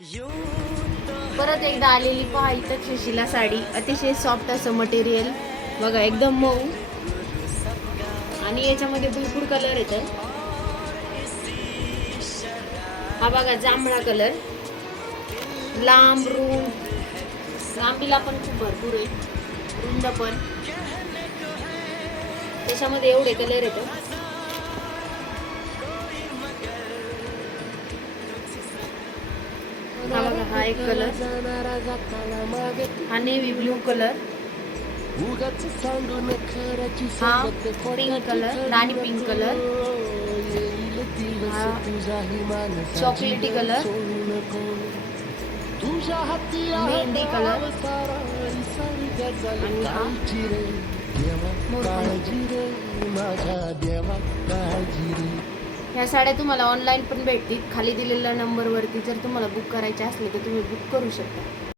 परत एकदा आलेली पहा इथं सुशिला साडी. अतिशय सॉफ्ट असं मटेरियल बघा एकदम मऊ. आणि याच्यामध्ये भरपूर कलर येतात. हा बघा जांभळा कलर लांब रुंद लांबीला पण खूप भरपूर आहे. रुंद पण. त्याच्यामध्ये एवढे कलर येतात. हा बघा हा एक कलर हा नेव्ही ब्ल्यू कलर हा पिंक कलर राणी पिंक कलर हा चॉकलेटी कलर मेहंदी कलर आणि हा ह्या साड्या तुम्हाला ऑनलाईन पण भेटतील. खाली दिलेल्या नंबरवरती जर तुम्हाला बुक करायच्या असले तर तुम्ही बुक करू शकता.